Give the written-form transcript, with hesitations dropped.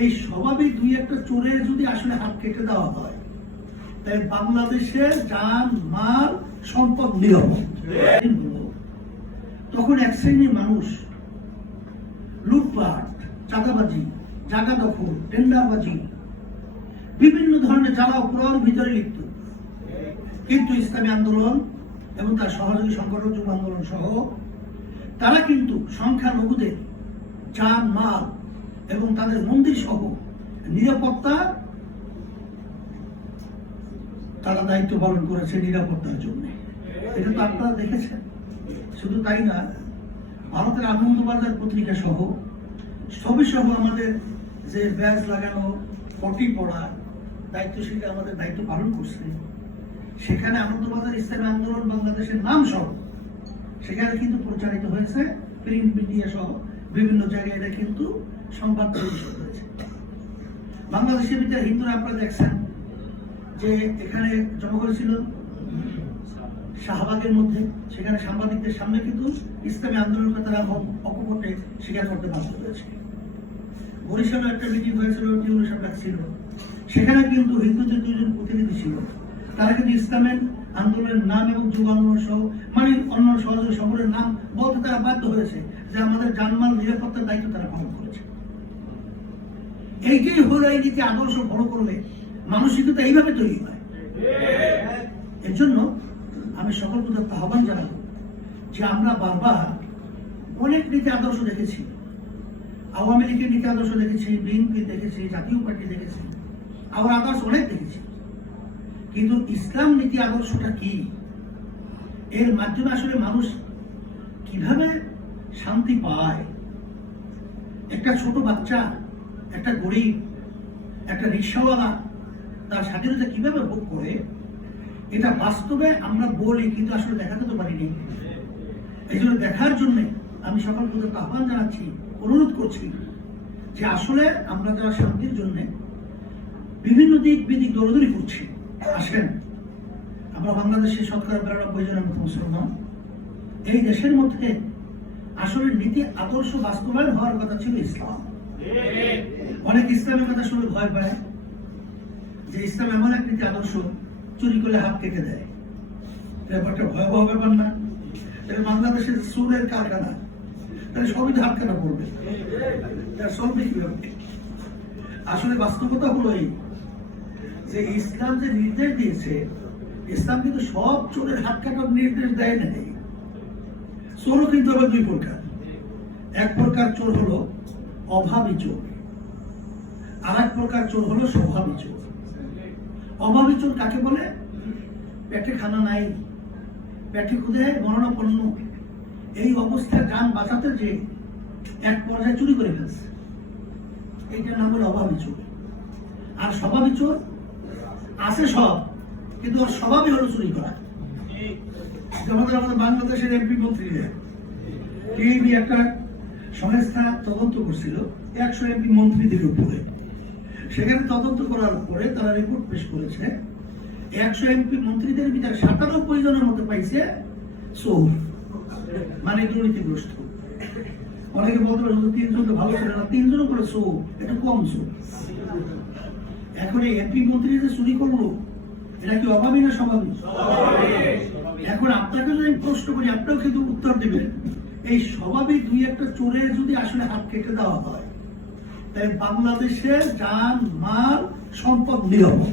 এই স্বাভাবিক দুই একটা চোরের যদি আসলে হাত কেটে দেওয়া হয়, তাই বাংলাদেশের জান মাল সম্পদ নিরাপদ। তখন এক শ্রেণীর মানুষ লুটপাট, চাঁদাবাজি, জায়গা দখল, টেন্ডারবাজি, বিভিন্ন ধরনের জ্বালা পোড়ার ভিতরে লিপ্ত। কিন্তু ইসলামী আন্দোলন এবং তার সহযোগী সংগঠন যুব আন্দোলন সহ তারা কিন্তু সংখ্যালঘুদের জান মাল এবং তাদের মন্দির সহ নিরাপত্তা তারা দায়িত্ব পালন করেছে নিরাপত্তার জন্য। এটা তো আপনারা দেখেছেন। শুধু তাই না, ভারতের আনন্দবাজার পত্রিকা সহ ছবি সহ আমাদের যে ব্যাজ লাগানো, পটি পড়া দায়িত্বশীল আমাদের দায়িত্ব পালন করছে, সেখানে আনন্দবাজার ইসলামী আন্দোলন বাংলাদেশের নাম সহ সেখানে কিন্তু প্রচারিত হয়েছে। প্রিন্ট মিডিয়া সহ বিভিন্ন জায়গায় এটা কিন্তু সংবাদ প্রচারিত হয়েছে। বাংলাদেশের ভিতরে হিন্দুরা আপনারা দেখছেন যে এখানে জমা করেছিল শাহবাগের মধ্যে, সেখানে সাংবাদিকদের সামনে কিন্তু ইসলামী আন্দোলনকে তারা অকপটে স্বীকার করতে বাধ্য হয়েছে। বরিশালে একটা মিটিং হয়েছিল, টিউলিশন ছিল, সেখানে কিন্তু হিন্দুদের দুইজন প্রতিনিধি ছিল, তারা কিন্তু ইসলামের আন্দোলনের নাম এবং যুব আন্দোলন সহ মানে অন্য সহযোগী সংগঠনের নাম বলতে তারা বাধ্য হয়েছে যে আমাদের জানমাল নিরাপত্তার দায়িত্ব তারা পালন করেছে। এইটাই হলো এই নীতি আদর্শ ফলো করলে মানসিকতা এইভাবে তৈরি হয়। এর জন্য আমি সকল প্রতি আহ্বান জানাবো যে আমরা বারবার অনেক নীতি আদর্শ দেখেছি, আওয়ামী লীগের নীতি আদর্শ দেখেছি, বিএনপি দেখেছি, জাতীয় পার্টি দেখেছি, আবার আদর্শ অনেক দেখেছি, কিন্তু ইসলাম নীতি আদর্শটা কি, এর মাধ্যমে আসলে মানুষ কিভাবে শান্তি পায়, একটা ছোট বাচ্চা, একটা গরিব, একটা রিক্সাওয়ালা তার স্বাধীনতা কিভাবে ভোগ করে, এটা বাস্তবে আমরা বলি কিন্তু আসলে দেখাতে তো পারিনি। এই জন্য দেখার জন্য আমি সকল প্রতি আহ্বান জানাচ্ছি, অনুরোধ করছি যে আসলে আমরা যারা শান্তির জন্য বিভিন্ন দিক বিদিক দৌড়দৌড়ি করছি, আসেন আমরা বাংলাদেশের শতকরা 92 জনের মতো মুসলমান, এই দেশের মধ্যে আসলে নীতি আদর্শ বাস্তবায়ন হওয়ার কথা ছিল ইসলাম। অনেক ইসলামের কথা শুনে ভয় পায় যে ইসলাম এমন এক নীতি আদর্শ চুরি করলে হাত কেটে দেয়। ব্যাপারটা ভয়াবহ ব্যাপার না? বাংলাদেশের চোরের কারখানা, তাহলে সবই তো হাত কাটা পড়বে, চলবে কিভাবে? আসলে বাস্তবতা হলো এই যে ইসলাম যে নির্দেশ দিয়েছে, ইসলাম কিন্তু সব চোরের হাত কাটার নির্দেশ দেয় নাই। চোরও কিন্তু আবার দুই প্রকার। এক প্রকার চোর হলো অভাবী চোর, আর এক প্রকার চোর হলো স্বভাবী চোর। অভাবী চোর কাকে বলে? পেটে খানা নাই, পেটে খুদে মরণাপন্ন, এই অবস্থায় যান বাঁচাতে যে এক পর্যায়ে চুরি করে ফেলছে, এইটার নাম হলো অভাবী চোর। আর স্বভাবী চোর আছে সব, কিন্তু ওর স্বভাবই হলো চুরি করা। আমাদের বাংলাদেশের এমপি মন্ত্রীরা টিভি একটা সংস্থা তদন্ত করছিল 100 এমপি মন্ত্রীদের উপরে। সেখানে তদন্ত করার পরে তারা রিপোর্ট পেশ করেছে 100 এমপি মন্ত্রীদের ভিতরে 97 জনের মতো পাইছে চোর, মানে দুর্নীতিগ্রস্ত। অনেকে বলতে পারে 3 জন তো ভালো ছিল না, 3 জন করে চোর, এটা কম চোর। এখন এই এমপি মন্ত্রী যে চুরি করলো, এটা কি অভাবী না স্বভাবী? এখন আপনাকে যদি প্রশ্ন করি, আপনাও কিন্তু উত্তর দেবেন, এই স্বভাবিক দুই একটা চোরের যদি আসলে হাত কেটে দেওয়া হয়, তাই বাংলাদেশের জান মাল সম্পদ নিরাপদ।